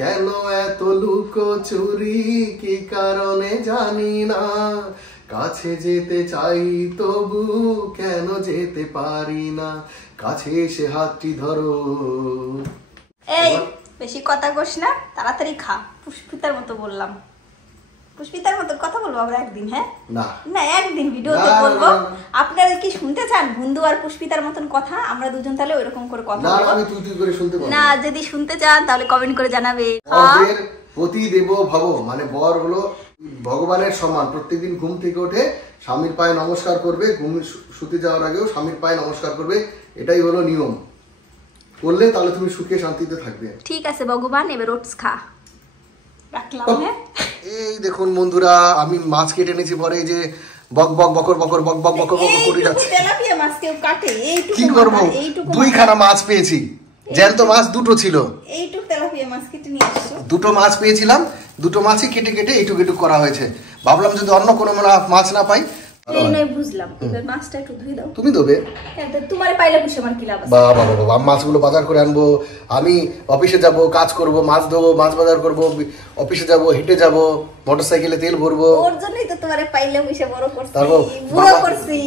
কেন এত লুকোচুরি কি কারণে জানি না, কাছে যেতে চাই তবু কেন যেতে পারি না, কাছে এসে হাতটি ধরো। এই বেশি কথা কস না, তাড়াতাড়ি খা। পুষ্পিতার মতো বললাম, পুষ্পিতার মতো কথা বলবো আমরা একদিন। হ্যাঁ না না, একদিন ভিডিওতে বলবো। আপনারা কি শুনতে চান বন্ধু আর পুষ্পিতার মতন কথা? আমরা দুজন তাহলে ওইরকম করে কথা বলবো। আমি তুই করে শুনতে পাবো না, যদি শুনতে চান তাহলে কমেন্ট করে জানাবে। বরের পতি দেব ভব, মানে বর হলো ভগবানের সমান। প্রত্যেকদিন ঘুম থেকে উঠে স্বামীর পায়ে নমস্কার করবে, ঘুম শুতে যাওয়ার আগেও স্বামীর পায়ে নমস্কার করবে, এটাই হলো নিয়ম। করলে তাহলে তুমি সুখে শান্তিতে থাকবে। ঠিক আছে ভগবান, এবার ওটস খা। রাখলাম। হ্যাঁ এই দেখুন বন্ধুরা, আমি মাছ কেটে এনেছি, পরে যে বক বক বকর বকর বক বক বকর বকর করে যাচ্ছে। তেলাপিয়া মাছ কেউ কাটে? কি করব, দুইখানা মাছ পেয়েছি, জ্যান্ত মাছ দুটো ছিল, এইটুক তেলাপিয়া মাছ কেটে নিয়ে আসছো। দুটো মাছ পেয়েছিলাম, দুটো মাছই কেটে কেটে এইটুক এইটুক করা হয়েছে। ভাবলাম যদি অন্য কোনো মাছ না পাই। বুঝলাম, এবার মাছটা একটু ধুই দাও। তুমি দেবে? তোমারে পাইলে বুঝে আমার কি লাভ আছে? বাবা বাবা বাবা, মাছগুলো বাজার করে আনবো, আমি অফিসে যাব, কাজ করব, মাছ ধোবো, মাছ বাজার করব, অফিসে যাব, হেঁটে যাব, মোটরসাইকেলে তেল ভরবো। ওর জন্যই তো তোমারে পাইলে বুঝে বড় করছি, বুড়ো করছি।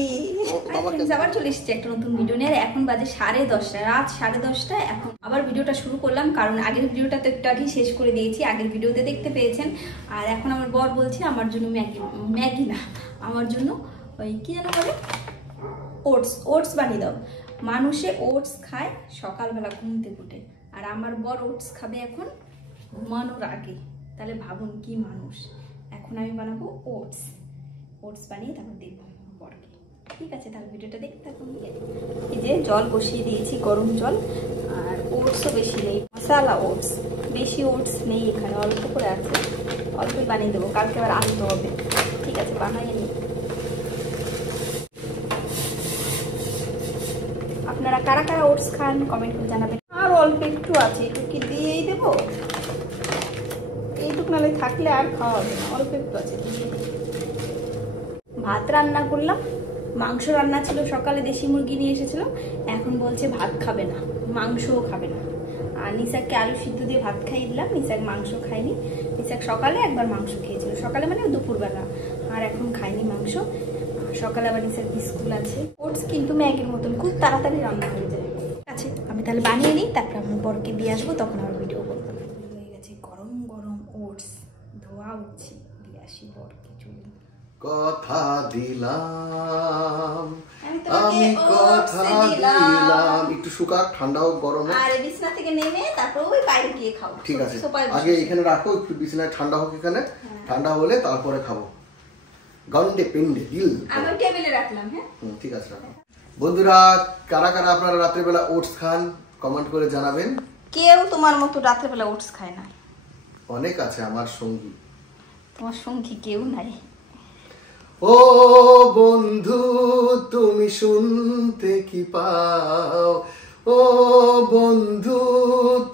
আবার চলে এসেছি একটা নতুন ভিডিও নিয়ে। এখন বাজে 10:30, রাত 10:30। এখন আবার ভিডিওটা শুরু করলাম, কারণ আগের ভিডিওটা তো একটু আগে শেষ করে দিয়েছি, আগের ভিডিওতে দেখতে পেয়েছেন। আর এখন আমার বর বলছে আমার জন্য ম্যাগি না, আমার জন্য ওই কি যেন বলে, ওটস বানিয়ে দাও। মানুষে ওটস খায় সকালবেলা ঘুম থেকে উঠে, আর আমার বর ওটস খাবে এখন ঘুমানোর আগে। তাহলে ভাবুন কি মানুষ। এখন আমি বানাবো ওটস বানিয়ে তারপর দেবো বরকে। ঠিক আছে, তাহলে ভিডিওটা দেখতে থাকুন। এই যে জল বসিয়ে দিয়েছি, গরম জল। আর ওটসও বেশি নেই, মশালা ওটস, বেশি ওটস নেই এখানে, অল্প করে আছে, অল্পই বানিয়ে দেবো, কালকে আবার আনতে হবে। ঠিক আছে, বানাইয়ে নিই। আপনারা কারা কারা ওটস খান কমেন্ট করে জানাবেন। আর অল্প একটু আছে, একটু কি দিয়েই দেবো? এইটুকু নালে থাকলে আর খাওয়া হবে না, অল্প একটু আছে। ভাত রান্না করলাম, মাংস রান্না ছিল সকালে, দেশি মুরগি নিয়ে এসেছিল। এখন বলছে ভাত খাবে না, মাংসও খাবে না। আর নিশাককে আলু সিদ্ধ দিয়ে ভাত খাইয়ে দিলাম, নিশাক মাংস খায়নি। নিশাক সকালে একবার মাংস খেয়েছিল, সকালে মানে দুপুরবেলা, আর এখন খায়নি মাংস। সকালে আবার নিশার স্কুল আছে। ওটস কিন্তু ম্যাগির মতন খুব তাড়াতাড়ি রান্না হয়ে যায়। আচ্ছা, আমি তাহলে বানিয়ে নিই, তারপর আমার বরকে দিয়ে আসবো, তখন আমার ভিডিও করবো। হয়ে গেছে গরম গরম ওটস, ধোয়া উঠছে, দিয়ে আসি বরকে। চলুন। কথা দিলাম আমি, কথা দিলাম, একটু শুকাক, ঠান্ডা হোক, গরম হোক, আর বিছনা থেকে নেমে তারপর ওই বাইরে গিয়ে খাও। ঠিক আছে, আগে এখানে রাখো, একটু বিছানায় ঠান্ডা হোক, এখানে ঠান্ডা হলে তারপরে খাবো। গন্ডে পিন্ডে দিল আমি টেবিলে রাখলাম। হ্যাঁ ঠিক আছে। বন্ধুরা, কারা কারা আপনারা রাত্রেবেলা ওটস খান কমেন্ট করে জানাবেন। কেউ তোমার মতো রাত্রেবেলা ওটস খায় না। অনেক আছে আমার সঙ্গী। তোমার সঙ্গী কেউ নাই। ও বন্ধু তুমি শুনতে কি পাও, ও বন্ধু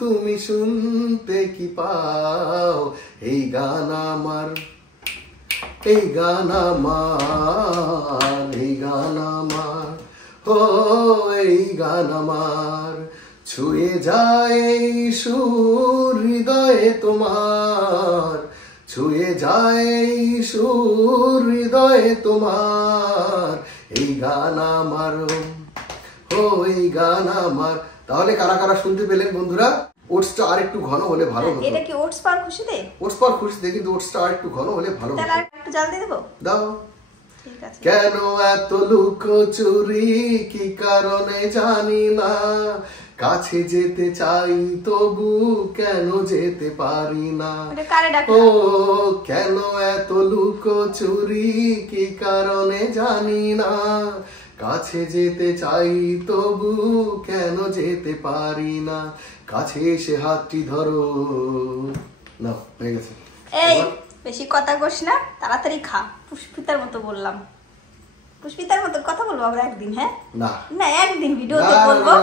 তুমি শুনতে কি পাও, এই গান আমার, এই গান আমার, এই গান আমার, ও এই গান আমার, ছুঁয়ে যায় সুর হৃদয়ে তোমার, ছুঁয়ে যায় সুর হৃদয়ে তোমার, এই গান আমার, ও এই গান আমার। তাহলে কারা কারা শুনতে পেলেন বন্ধুরা? ওটসটা আর একটু ঘন হলে ভালো হতো। এটা কি ওটস পার খুশিতে? ওটস পার খুশিতে, কিন্তু ওটসটা আর একটু ঘন হলে ভালো হতো। তাহলে একটু জল দিয়ে দেবো? দাও। ঠিক আছে। কেন এত লুকোচুরি কি কারণে জানি না, কাছে যেতে চাই তবু কেন যেতে পারি না, ও কেন এত লুকোচুরি কি কারণে জানি না, কাছে যেতে চাই তবু কেন যেতে পারি না, কাছে এসে হাতটি ধরো। না হয়ে গেছে। এই বেশি কথা কস না, তাড়াতাড়ি খা। পুষ্পিতার মতো বললাম, পুষ্পিতার মতো কথা বলবো আমরা একদিন। হ্যাঁ না না, একদিন ভিডিওতে বলবো।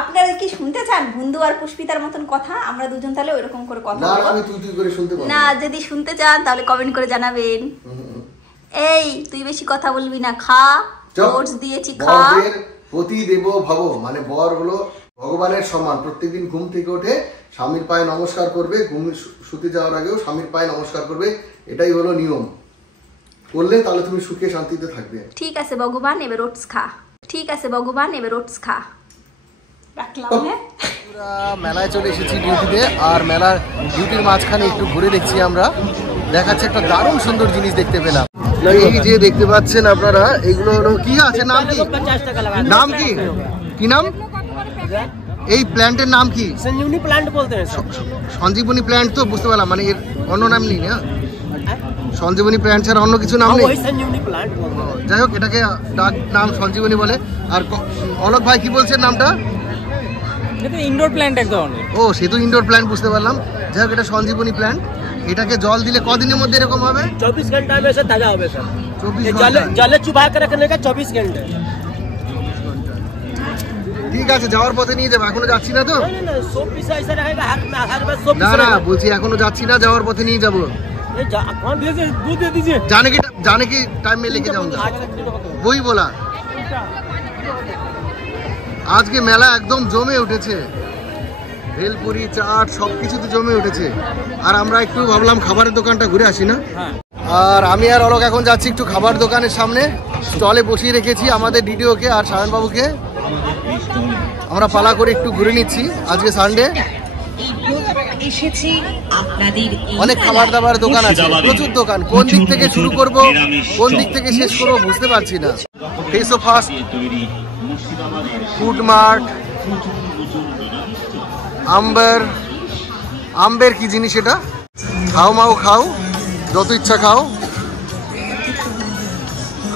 আপনারা কি শুনতে চান বন্ধু আর পুষ্পিতার মতন কথা? আমরা দুজন তাহলে ওইরকম করে কথা বলবো। আমি তুই করে শুনতে পাবো না, যদি শুনতে চান তাহলে কমেন্ট করে জানাবেন। এই তুই বেশি কথা বলবি না, খা। ওটস দিয়েছি, খা। পতি দেব ভব, মানে বর হলো ভগবানের সম্মান, প্রত্যেকদিন ঘুম থেকে উঠে স্বামীর পায়ে নমস্কার করবে, ঘুম শুতে যাওয়ার আগেও স্বামীর পায়ে নমস্কার করবে, এটাই হলো নিয়ম। করলে তাহলে তুমি সুখে শান্তিতে থাকবে। ঠিক আছে ভগবান, এবার ওটস খা। ঠিক আছে ভগবান, এবার ওটস খা। রাখলাম। হ্যাঁ, মেলায় চলে এসেছি ডিউটিতে, আর মেলার ডিউটির মাঝখানে একটু ঘুরে দেখছি আমরা। দেখাচ্ছে একটা দারুণ সুন্দর জিনিস দেখতে পেলাম। এই যে দেখতে পাচ্ছেন আপনারা, এগুলো হলো কি আছে, নাম কি, নাম কি, কি নাম এই প্ল্যান্টের নাম কি? সঞ্জীবনী প্ল্যান্ট বলতে हैं। সঞ্জীবনী প্ল্যান্ট তো বুঝতে পারলাম, মানে এর অন্য নাম নেই না? সঞ্জীবনী প্ল্যান্ট ছাড়া অন্য কিছু নাম নেই? যাই হোক, এটাকে ডাক নাম সঞ্জীবনী বলে। আর অলোক ভাই কি বলছেন নামটা? ইনডোর প্ল্যান্ট একদম। ও, সে তো ইনডোর প্ল্যান্ট বুঝতে পারলাম। যাই হোক, এটা সঞ্জীবনী প্ল্যান্ট। এটাকে জল দিলে কদিনের মধ্যে এরকম হবে? 24 घंटा में से ताजा হবে স্যার। 24 घंटा জলে চুবা করে রাখনে का 24 घंटे। ঠিক আছে, যাওয়ার পথে নিয়ে যাবো, এখনো যাচ্ছি না তো। না, সব পিস ऐसा रहेगा, हर बार सब না না, বলছি এখনো যাচ্ছি না, যাওয়ার পথে নিয়ে যাবো। ये कौन दीजिए, दूध दे दीजिए। जाने की टाइम में लेके जाऊंगा, वही बोला। আজকে মেলা একদম জমে উঠেছে, ভেলপুরি চাট সবকিছুতে জমে উঠেছে। আর আমরা একটু ভাবলাম খাবারের দোকানটা ঘুরে আসি না। আর আমি আর অলোক এখন যাচ্ছি একটু খাবার দোকানের সামনে, স্টলে বসিয়ে রেখেছি আমাদের ডিডিওকে আর সায়ন বাবুকে। আমরা পালা করে একটু ঘুরে নিচ্ছি, আজকে সানডে। অনেক খাবার দাবার দোকান আছে, প্রচুর দোকান। কোন দিক থেকে শুরু করব, কোন দিক থেকে শেষ করব বুঝতে পারছি না। ফেসো ফাস্ট, ফুড মার্ট, আম্বের কি জিনিস এটা? খাও মাও খাও, যত ইচ্ছা খাও,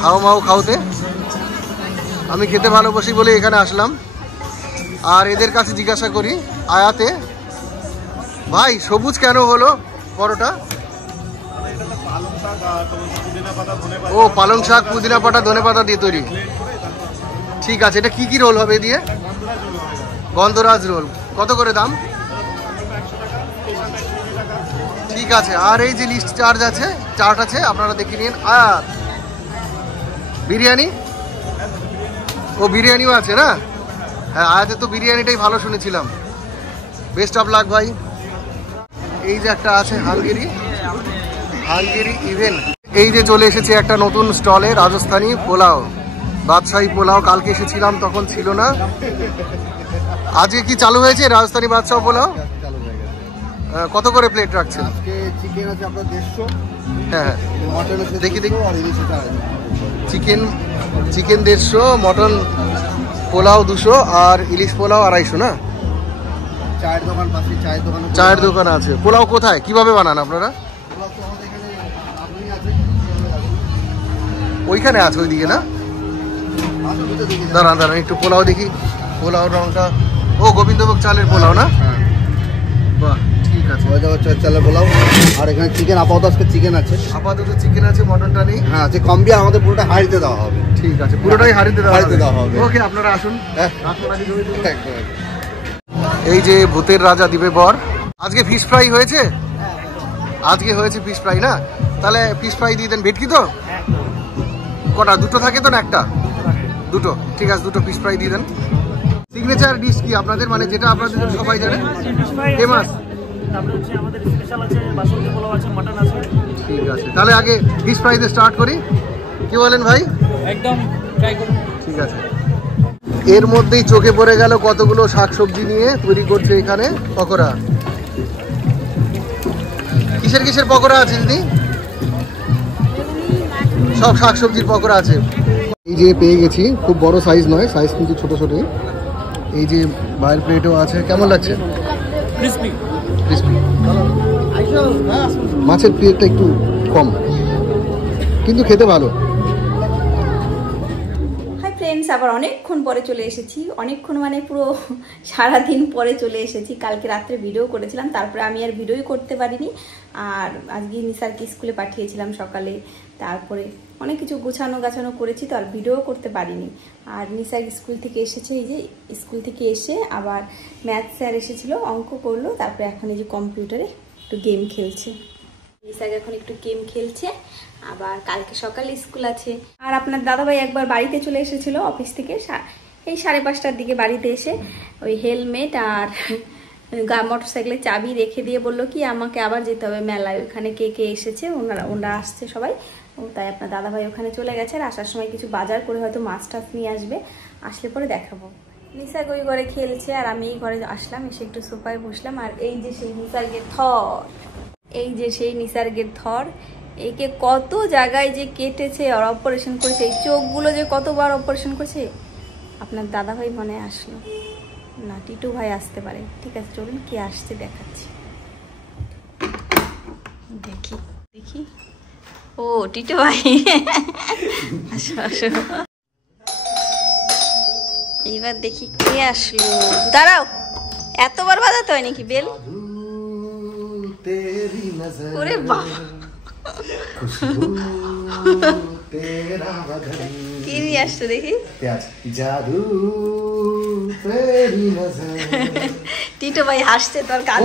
খাও মাও খাওতে। আমি খেতে ভালোবাসি বলে এখানে আসলাম। আর এদের কাছে জিজ্ঞাসা করি, আয়াতে ভাই সবুজ কেন হলো পরোটা? ও, পালং শাক, পুদিনা পাতা, ধনে পাতা দিয়ে তৈরি। ঠিক আছে, এটা কি কি রোল হবে দিয়ে? গন্ধরাজ রোল। কত করে দাম? ঠিক আছে। আর এই যে লিস্ট চার্ট আছে, আপনারা দেখে নিন। আর বিরিয়ানি, ও বিরিয়ানিও আছে না? হ্যাঁ, আয়াতে তো বিরিয়ানিটাই ভালো শুনেছিলাম। বেস্ট অফ লাক ভাই। এই যে একটা আছে হাঙ্গেরি ইভেন্ট। এই যে চলে এসেছে একটা নতুন স্টলে, রাজস্থানি পোলাও, বাদশাহী পোলাও। কালকে এসেছিলাম তখন ছিল না। আজকে কি চালু হয়েছে রাজস্থানি বাদশাহ পোলাও? কত করে প্লেট রাখছেন? চিকেন আছে আপনার 150। হ্যাঁ, মটন আছে দেখি। চিকেন 150, মটন পোলাও 200, আর ইলিশ পোলাও 250 না? চায়ের দোকান পাশে, চায়ের দোকান আছে। পোলাও কোথায়, কিভাবে বানান আপনারা? ওইখানে আছে, ওইদিকে না? দাঁড়ান একটু পোলাও দেখি। পোলাও রংটা, ও গোবিন্দভোগ চালের পোলাও না? বাহ, ঠিক আছে। চালের পোলাও। আর এখানে চিকেন আপাতত চিকেন আছে, মটনটা নেই। হ্যাঁ আছে, কম দিয়ে আমাদের পুরোটা হাঁড়িতে দেওয়া হবে। ঠিক আছে, পুরোটাই হাঁড়িতে দেওয়া হবে। ওকে, আপনারা আসুন। এই যে ভূতের রাজা দিবে বর। আজকে ফিশ ফ্রাই হয়েছে? আজকে হয়েছে ফিশ ফ্রাই না? তাহলে ফিশ ফ্রাই দিয়ে দেন। ভেটকি তো কটা? দুটো থাকে তো না? একটা, দুটো। ঠিক আছে, দুটো ফিশ ফ্রাই দিয়ে দেন। সিগনেচার ডিশ কি আপনাদের, মানে যেটা আপনাদের সবাই জানে ফেমাস? ঠিক আছে, তাহলে আগে ফিশ ফ্রাই দিয়ে স্টার্ট করি। কি বলেন ভাই? একদম ট্রাই করুন। ঠিক আছে। এর মধ্যেই চোখে পড়ে গেল কতগুলো শাকসবজি নিয়ে তৈরি করছে এখানে পকোড়া। কিসের পকোড়া আছে দিদি? সব শাকসবজির পকোড়া আছে। এই যে পেয়ে গেছি, খুব বড় সাইজ নয়, সাইজ কিন্তু ছোট ছোটই। এই যে বাইরের প্লেটও আছে। কেমন লাগছে? ক্রিসপি। মাছের প্লেটটা একটু কম, কিন্তু খেতে ভালো। ফ্রেন্ডস, আবার অনেকক্ষণ পরে চলে এসেছি। অনেকক্ষণ মানে পুরো সারাদিন পরে চলে এসেছি। কালকে রাত্রে ভিডিও করেছিলাম, তারপরে আমি আর ভিডিওই করতে পারিনি। আর আজকে নিসারকে স্কুলে পাঠিয়েছিলাম সকালে, তারপরে অনেক কিছু গাছানো করেছি, তো আর ভিডিও করতে পারিনি। আর নিসার স্কুল থেকে এসেছে, এই যে স্কুল থেকে এসে আবার ম্যাথ স্যার এসেছিল, অঙ্ক করলো, তারপরে এখন এই যে কম্পিউটারে একটু গেম খেলছে। নিসার এখন একটু গেম খেলছে, আবার কালকে সকালে স্কুল আছে। আর আপনার দাদাভাই একবার বাড়িতে চলে এসেছিল অফিস থেকে, এই 5:30টার দিকে বাড়িতে এসে ওই হেলমেট আর মোটরসাইকেলের চাবি রেখে দিয়ে বললো কি আমাকে আবার যেতে হবে মেলায়, ওখানে কে কে এসেছে, ওনারা আসছে সবাই। তাই আপনার দাদাভাই ওখানে চলে গেছে, আর আসার সময় কিছু বাজার করে হয়তো মাছ টাছ নিয়ে আসবে, আসলে পরে দেখাবো। নিসার্গ ওই ঘরে খেলছে আর আমি এই ঘরে আসলাম, এসে একটু সোফায় বসলাম। আর এই যে সেই নিসার্গের থর, এই যে সেই নিসার্গের থর, একে কত জায়গায় যে কেটেছে আর অপারেশন করেছে, এই চোখগুলো যে কতবার অপারেশন করেছে। আপনার দাদাভাই মনে আসলো না, টিটু ভাই আসতে পারে। ঠিক আছে চলুন কে আসছে দেখাচ্ছি। দেখি দেখি, ও টিটু ভাই, আসো আসো। এইবার দেখি কে আসলো, দাঁড়াও, এতবার বাজাতে হয় নাকি বেল? ওরে বাহ, কি নিয়ে আসছো দেখি? জাদু টিটু ভাই হাসছে তোর কাজ।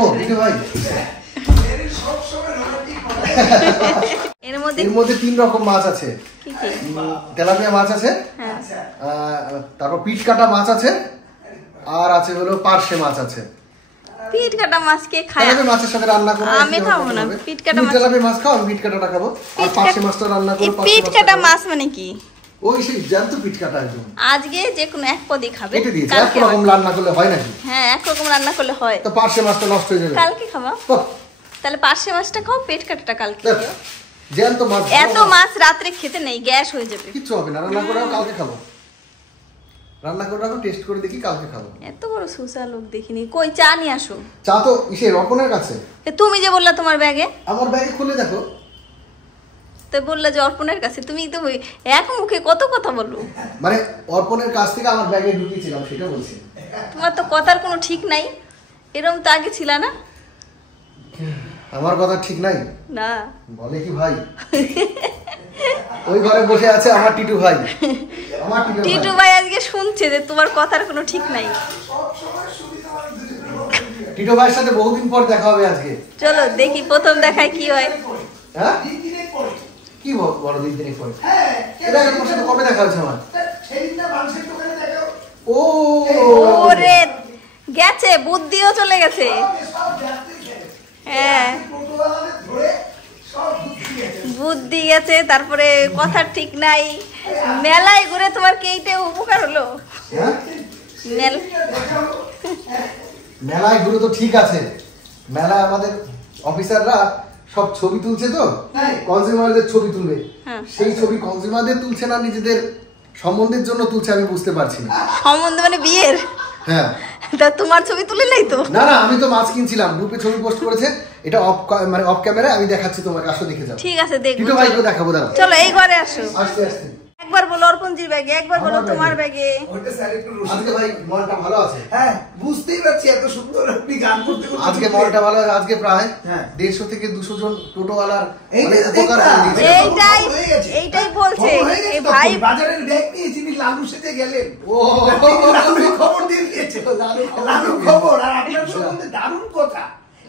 এর মধ্যে 3 রকম মাছ আছে। তেলাপিয়া মাছ আছে, তারপর পিট কাটা মাছ আছে, আর আছে হলো পার্শে মাছ আছে। পিট কাটা মাছ কে খায়? মাছের সাথে রান্না করব। আমি খাবো না পিট কাটা মাছ। তেলাপিয়া মাছ খাও, আমি পিট কাটাটা খাবো। আর পার্শে মাছটা রান্না করব। পিট কাটা মাছ মানে কি? ওই সেই জ্যান্ত পিট কাটা একদম। আজকে যে কোনো এক পদই খাবে। এক রকম রান্না করলে হয় নাকি? হ্যাঁ এক রকম রান্না করলে হয়। তো পার্শে মাছটা নষ্ট হয়ে যাবে। কালকে খাবা? তাহলে পার্শে মাছটা খাও, পেট কাটাটা কালকে খাও। জ্যান্ত মাছ, এত মাছ রাতে খেতে নেই, গ্যাস হয়ে যাবে। কিছু হবে না, রান্না করে কালকে খাবো। রান্না করে রাখো, টেস্ট করে দেখি, কালকে খাবো। এত বড় সুসা লোক দেখিনি। কই চা নিয়ে আসো। চা তো ইসের অর্পণের কাছে। তুমি যে বললা তোমার ব্যাগে। আমার ব্যাগে খুলে দেখো। তো বললা যে অর্পণের কাছে, তুমি তো এক মুখে কত কথা বলো। মানে অর্পণের কাছ থেকে আমার ব্যাগে ঢুকিয়েছিলাম সেটা বলছি। তোমার তো কথার কোনো ঠিক নাই, এরকম তো আগে ছিল না। আমার কথা ঠিক নাই না, বলে কি ভাই? ওই ঘরে বসে আছে আমার টিটু ভাই। আমার টিটু ভাই আজকে শুনছে যে তোমার কথার কোনো ঠিক নাই। টিটু ভাইয়ের সাথে বহুদিন পর দেখা হবে আজকে। চলো দেখি প্রথম দেখায় কি হয়। হ্যাঁ কি বড় দিন দিন পরে? এটা তোমার সাথে কবে দেখা হয়েছে আমার? সেদিনটা মাংসের দোকানে দেখা। ও ওরে গেছে, বুদ্ধিও চলে গেছে। হ্যাঁ বুদ্ধি গেছে, তারপরে কথা ঠিক নাই। মেলায় ঘুরে তোমার কেইটে উপকার হলো? মেলায় ঘুরে তো ঠিক আছে, মেলায় আমাদের অফিসাররা সব ছবি তুলছে, তো কনজিউমারদের ছবি তুলবে, সেই ছবি কনজিউমারদের তুলছে না নিজেদের সম্বন্ধের জন্য তুলছে, আমি বুঝতে পারছি না। সম্বন্ধ মানে বিয়ের? হ্যাঁ। তা তোমার ছবি তুলে নাই তো? না না, আমি তো মাছ কিনছিলাম, গ্রুপে ছবি পোস্ট করেছে, এটা অফ ক্যামেরা আমি দেখাচ্ছি তোমাকে, আসো দেখে যাও। ঠিক আছে দেখো। টিটু ভাইকে দেখাবো, দাঁড়াও। চলো এই ঘরে আসো। আস্তে আস্তে একবার বলো অর্পণজির ব্যাগে, একবার বলো তোমার ব্যাগে। ওইটা স্যার একটু আজকে ভাই মনটা ভালো আছে। হ্যাঁ বুঝতেই পারছি, এত সুন্দর আপনি গান করতে করতে আজকে মনটা ভালো আছে। আজকে প্রায় 150 থেকে 200 জন টোটোওয়ালার উপকার করে দিয়েছে। এইটাই বলছে এই ভাই। বাজারের ব্যাগ নিয়ে যিনি লালু সেজে গেলেন, ও লালু খবর দিয়ে দিয়েছে। লালু খবর, আর আপনার সম্বন্ধে দারুণ কথা,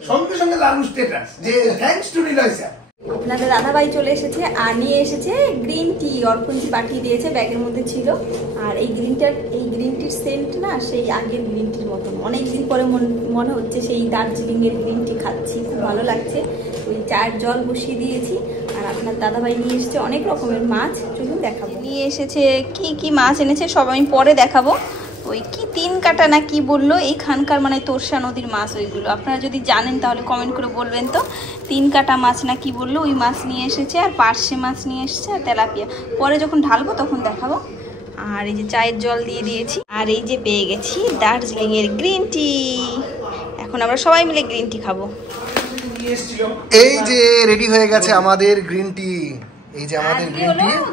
সঙ্গে সঙ্গে লালু স্ট্যাটাস যে থ্যাঙ্কস টু নিলয় স্যার। আপনাদের দাদাভাই চলে এসেছে আর নিয়ে এসেছে গ্রিন টি। অর্পণজি পাঠিয়ে দিয়েছে, ব্যাগের মধ্যে ছিল। আর এই গ্রিন টির সেন্ট না সেই আগের গ্রিন টির মতন, অনেকদিন পরে মনে হচ্ছে সেই দার্জিলিং এর গ্রিন টি খাচ্ছি, খুব ভালো লাগছে। ওই চায়ের জল বসিয়ে দিয়েছি। আর আপনার দাদাভাই নিয়ে এসেছে অনেক রকমের মাছ, চলুন দেখাবো। নিয়ে এসেছে কি কি মাছ এনেছে সব আমি পরে দেখাবো। ওই কি 3 কাটা না কি বললো এইখানকার, মানে তোরসা নদীর মাছ ওইগুলো। আপনারা যদি জানেন তাহলে কমেন্ট করে বলবেন তো। 3 কাটা মাছ না কি বললো, ওই মাছ নিয়ে এসেছে। আর পার্শে মাছ নিয়ে এসেছে, আর তেলাপিয়া। পরে যখন ঢালবো তখন দেখাবো। আর এই যে চায়ের জল দিয়ে দিয়েছি। আর এই যে পেয়ে গেছি দার্জিলিং এর গ্রিন টি। এখন আমরা সবাই মিলে গ্রিন টি খাবো। এই যে রেডি হয়ে গেছে আমাদের গ্রিন টি। এই যে আমাদের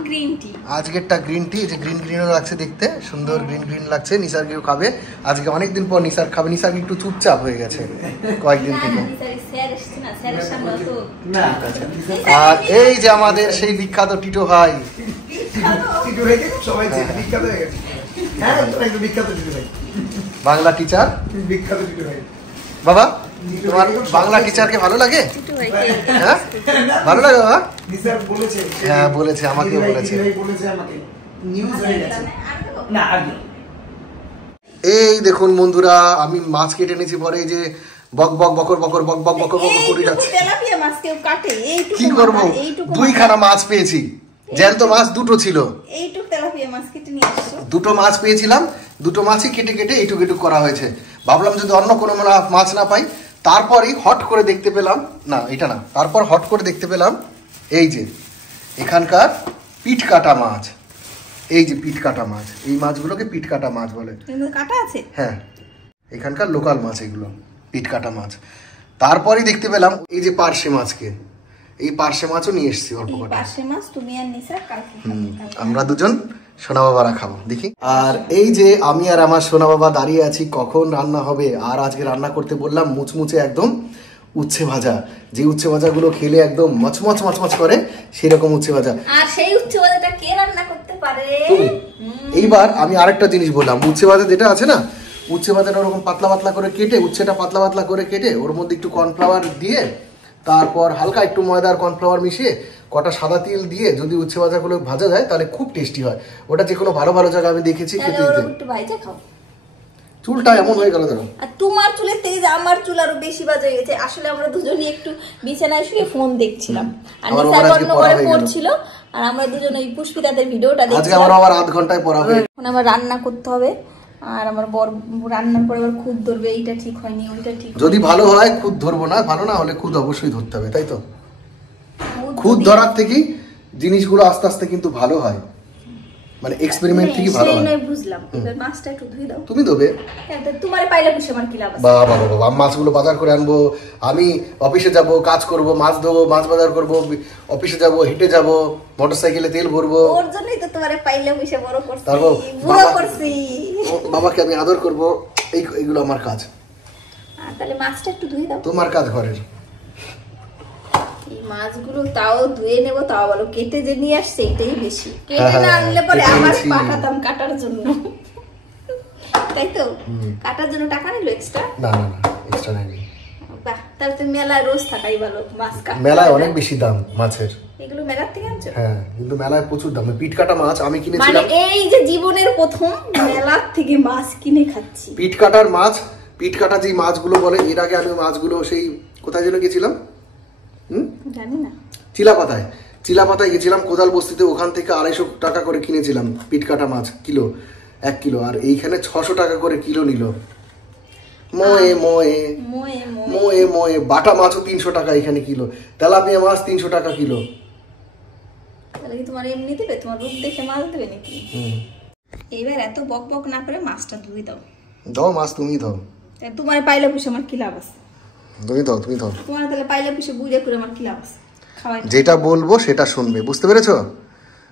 গ্রিন টি, আজকেরটা গ্রিন টি। এই যে গ্রিন গ্রিনও লাগছে দেখতে, সুন্দর গ্রিন গ্রিন লাগছে। নিসার্গিও খাবে আজকে, অনেকদিন পর নিসার খাবে। নিসার্গ একটু চুপচাপ হয়ে গেছে কয়েকদিন থেকে। আর এই যে আমাদের সেই বিখ্যাত টিটো ভাই। বাংলা টিচার, বিখ্যাত টিটো ভাই। বাবা তোমার বাংলা টিচারকে ভালো লাগে? হ্যাঁ ভালো লাগে বাবা? হ্যাঁ বলেছে, আমাকেও বলেছে। এই দেখুন বন্ধুরা, আমি মাছ কেটে এনেছি, পরে এই যে বক বক বকর বকর বক বক বকর বকর করে যাচ্ছে। তেলাপিয়া মাছ কেউ কাটে? এইটুকু কি করব, দুইখানা মাছ পেয়েছি, জ্যান্ত মাছ দুটো ছিল, এইটুকু তেলাপিয়া মাছ কেটে নিয়ে আসছো। দুটো মাছ পেয়েছিলাম, দুটো মাছই কেটে কেটে এইটুকু এইটুকু করা হয়েছে। ভাবলাম যদি অন্য কোনো মাছ না পাই, তারপরই হট করে দেখতে পেলাম, না এটা না, তারপর হট করে দেখতে পেলাম এই যে এখানকার পিঠ কাটা মাছ। এই যে পিঠ কাটা মাছ, এই মাছগুলোকে পিঠ কাটা মাছ বলে। কাটা আছে? হ্যাঁ, এখানকার লোকাল মাছ এগুলো, পিঠ কাটা মাছ। তারপরেই দেখতে পেলাম এই যে পার্শে মাছকে, এই পার্শে মাছও নিয়ে এসেছি অল্প কটা। পার্শে মাছ তুমি আর নিসা কালকে আমরা দুজন সোনা বাবারা খাবো, দেখি। আর এই যে আমি আর আমার সোনা বাবা দাঁড়িয়ে আছি, কখন রান্না হবে। আর আজকে রান্না করতে বললাম মুচমুচে একদম উচ্ছে ভাজা, যে উচ্ছে ভাজাগুলো খেলে একদম মচমচ মচমচ করে, সেরকম উচ্ছে ভাজা। আর সেই উচ্ছে ভাজাটা কে রান্না করতে পারে? এইবার আমি আরেকটা জিনিস বললাম, উচ্ছে ভাজা যেটা আছে না, উচ্ছে ভাজাটা ওরকম পাতলা পাতলা করে কেটে, উচ্ছেটা পাতলা পাতলা করে কেটে, ওর মধ্যে একটু কর্নফ্লাওয়ার দিয়ে, তারপর হালকা একটু ময়দা আর কর্নফ্লাওয়ার মিশিয়ে, কটা সাদা তিল দিয়ে যদি উচ্ছে ভাজাগুলো ভাজা যায়, তাহলে খুব টেস্টি হয়। ওটা যে কোনো ভালো ভালো জায়গায় আমি দেখেছি খেতে দিতে। একটু ভাজা খাও। চুলটা এমন হয়ে গেল ধরো, আর তোমার চুলের থেকে আমার চুল আরো বেশি বাজে হয়ে গেছে। আসলে আমরা দুজনই একটু বিছানায় শুয়ে ফোন দেখছিলাম, আর নিসা অন্য ঘরে পড়ছিল, আর আমরা দুজন ওই পুষ্পিতাদের ভিডিওটা দেখছিলাম। আজকে আমার আবার আধ ঘন্টায় পড়া হবে। এখন আবার রান্না করতে হবে, আর আমার বর রান্নার পরে আবার খুদ ধরবে, এইটা ঠিক হয়নি ওইটা ঠিক। যদি ভালো হয় খুদ ধরবো না, ভালো না হলে খুদ অবশ্যই ধরতে হবে, তাই তো? খুদ ধরার থেকে জিনিসগুলো আস্তে আস্তে কিন্তু ভালো হয়, মানে এক্সপেরিমেন্ট থেকে ভালো হয়। সেই বুঝলাম। এবার মাছটা একটু ধুই দাও। তুমি দেবে? তোমারে পাইলে পুষে আমার কি লাভ আছে? বাবা বাবা বাবা, মাছগুলো বাজার করে আনবো, আমি অফিসে যাব, কাজ করব, মাছ ধোবো, মাছ বাজার করব, অফিসে যাব, হেঁটে যাব, মোটরসাইকেলে তেল ভরবো। ওর জন্যই তো তোমারে পাইলে পুষে বড় করছি, তারপর বুড়ো করছি। বাবাকে আমি আদর করব, এইগুলো আমার কাজ। তাহলে মাছটা একটু ধুই দাও। তোমার কাজ ঘরের। এই মাছগুলো তাও ধুয়ে নেবো, তাও বলো কেটে যে নিয়ে আসছে এটাই বেশি। কেটে না আনলে পরে আবার পাঠাতাম কাটার জন্য, তাই তো? কাটার জন্য টাকা নিলো এক্সট্রা? না না না, এক্সট্রা নেই। বাহ, তাহলে তুমি মেলায় রোজ থাকাই ভালো মাছ কাটা। মেলায় অনেক বেশি দাম মাছের। এগুলো মেলার থেকে আনছো? হ্যাঁ, কিন্তু মেলায় প্রচুর দাম। পিঠ কাটা মাছ আমি কিনেছিলাম, মানে এই যে জীবনের প্রথম মেলার থেকে মাছ কিনে খাচ্ছি। পিঠ কাটার মাছ, পিঠ কাটা যে মাছগুলো বলে, এর আগে আমি মাছগুলো সেই কোথায় যেন গেছিলাম, জানি না, চিলাপাতায় গেছিলাম কোদাল বস্তিতে, ওখান থেকে 250 টাকা করে কিনেছিলাম পিঠ কাটা মাছ কিলো, 1 কিলো। আর এইখানে 600 টাকা করে কিলো নিল। মোয়ে মোয়ে মোয়ে মোয়ে মোয়ে বাটা মাছও 300 টাকা এখানে কিলো, তেলাপিয়া মাছ 300 টাকা কিলো। তাহলে কি তোমার এমনি দেবে? তোমার রূপ দেখে মাছ দেবে নাকি? এইবার এত বক বক না করে মাছটা ধুই দাও। দাও মাছ, তুমি দাও। তোমার পাইলে পুষে আমার কি লাভ আছে? তুমি দাও, তুমি দাও। তোমার তাহলে পাইলে পুষে বুঝে করে আমার কি লাভ আছে? খাওয়াই যেটা বলবো সেটা শুনবে, বুঝতে পেরেছো?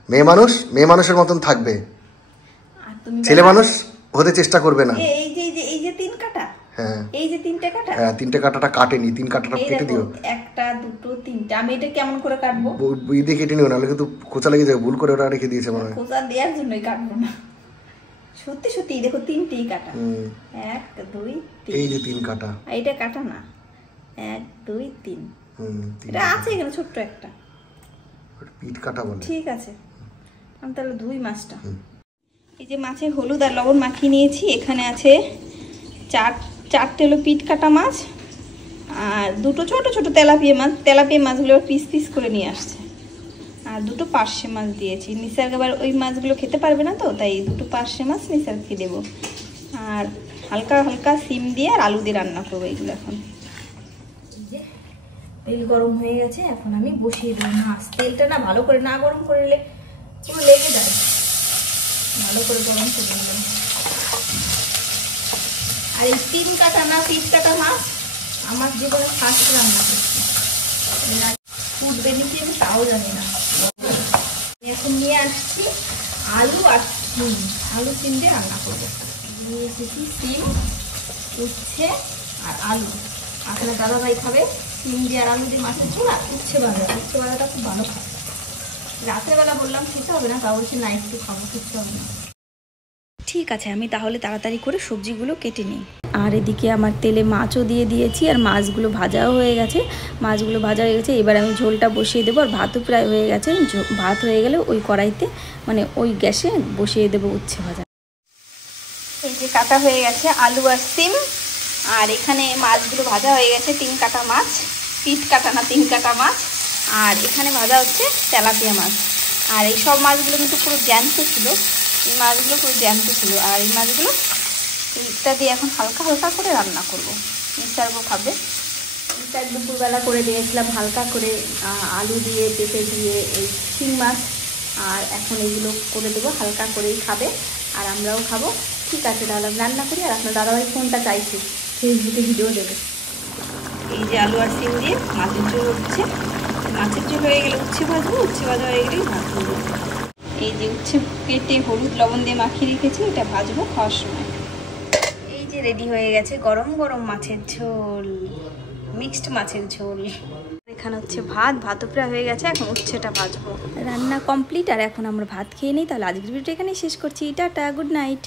মেয়ে মানুষ মেয়ে মানুষের মতন থাকবে, ছেলে মানুষ হতে চেষ্টা করবে না। এই যে 3 কাটা, হ্যাঁ এই যে 3টে কাটা, হ্যাঁ 3টে কাটাটা কাটেনি, 3 কাটাটা কেটে দিও। 1টা 2টো 3টে। আমি এটা কেমন করে কাটবো? বই দিয়ে কেটে নিও, নাহলে কিন্তু কোচা লেগে যাবে। ভুল করে ওটা রেখে দিয়েছে মনে হয়। কোচা দেওয়ার জন্যই কাটবো না, সত্যি সত্যি। দেখো 3টেই কাটা, 1 2 3। এই যে 3 কাটা, এইটা কাটা না, 1 2 3। এটা আছে এখানে ছোট্ট একটা পিঠ কাটা বলে। ঠিক আছে, আমি তাহলে ধুই মাছটা। এই যে মাছে হলুদ আর লবণ মাখিয়ে নিয়েছি। এখানে আছে 4টে হলো পিঠ কাটা মাছ, আর 2টো ছোট ছোট তেলাপিয়া মাছ। তেলাপিয়া মাছগুলো পিস পিস করে নিয়ে আসছে, আর 2টো পার্শে মাছ দিয়েছি। নিসার আবার ওই মাছগুলো খেতে পারবে না, তো তাই 2টো পার্শে মাছ নিসারকে দেবো। আর হালকা হালকা সিম দিয়ে আর আলু দিয়ে রান্না করবো এগুলো। এখন তেল গরম হয়ে গেছে, এখন আমি বসিয়ে দেবো মাছ। তেলটা না ভালো করে না গরম করলে পুরো লেগে যায়, ভালো করে গরম করে দিলাম। আর এই 3 কাটা না পিঠ কাটা মাছ আমার জীবনে ফার্স্ট রান্না করছি, ফুটবে নাকি আমি তাও জানি না। এখন নিয়ে আসছি আলু আর সিম, আলু সিম দিয়ে রান্না করবো। নিয়ে এসেছি সিম, উচ্ছে আর আলু। আপনার দাদাভাই খাবে সিম দিয়ে আর আলু দিয়ে মাছের ঝোল আর উচ্ছে ভাজা। উচ্ছে ভাজাটা খুব ভালো খাবে। রাত্রেবেলা বললাম খেতে হবে না, তা বলছি না একটু খাবো, খেতে হবে না। ঠিক আছে, আমি তাহলে তাড়াতাড়ি করে সবজিগুলো কেটে নিই। আর এদিকে আমার তেলে মাছও দিয়ে দিয়েছি, আর মাছগুলো ভাজাও হয়ে গেছে। মাছগুলো ভাজা হয়ে গেছে, এবার আমি ঝোলটা বসিয়ে দেবো। আর ভাতও প্রায় হয়ে গেছে। ভাত হয়ে গেলে ওই কড়াইতে, মানে ওই গ্যাসে বসিয়ে দেবো উচ্ছে ভাজা। এই যে কাটা হয়ে গেছে আলু আর সিম, আর এখানে মাছগুলো ভাজা হয়ে গেছে, 3 কাটা মাছ, পিঠ কাটা না 3 কাটা মাছ। আর এখানে ভাজা হচ্ছে তেলাপিয়া মাছ। আর এই সব মাছগুলো কিন্তু পুরো জ্যান্ত ছিল, এই মাছগুলো পুরো জ্যান্ত ছিল। আর এই মাছগুলো এইটা দিয়ে এখন হালকা হালকা করে রান্না করবো, মিস্টারও খাবে। মিস্টার দুপুরবেলা করে দিয়েছিলাম হালকা করে আলু দিয়ে, পেঁপে দিয়ে এই শিং মাছ, আর এখন এগুলো করে দেবো, হালকা করেই খাবে আর আমরাও খাবো। ঠিক আছে, তাহলে আমি রান্না করি। আর আপনার দাদাভাই ফোনটা চাইছে, ফেসবুকে ভিডিও দেবে। এই যে আলু আর সিম দিয়ে মাছের ঝোল হচ্ছে, মাছের ঝোল হয়ে গেলে উচ্ছে ভাজবো, উচ্ছে ভাজা হয়ে গেলেই ভাত ভাজবো। এই যে উচ্ছে কেটে হলুদ লবণ দিয়ে মাখিয়ে রেখেছি, এটা ভাজবো খাওয়ার সময়। এই যে রেডি হয়ে গেছে গরম গরম মাছের ঝোল, মিক্সড মাছের ঝোল। এখানে হচ্ছে ভাত প্রায় হয়ে গেছে, এখন উচ্ছেটা ভাজবো। রান্না কমপ্লিট, আর এখন আমরা ভাত খেয়ে নিই। তাহলে আজকের ভিডিওটা এখানেই শেষ করছি। Tata, good night.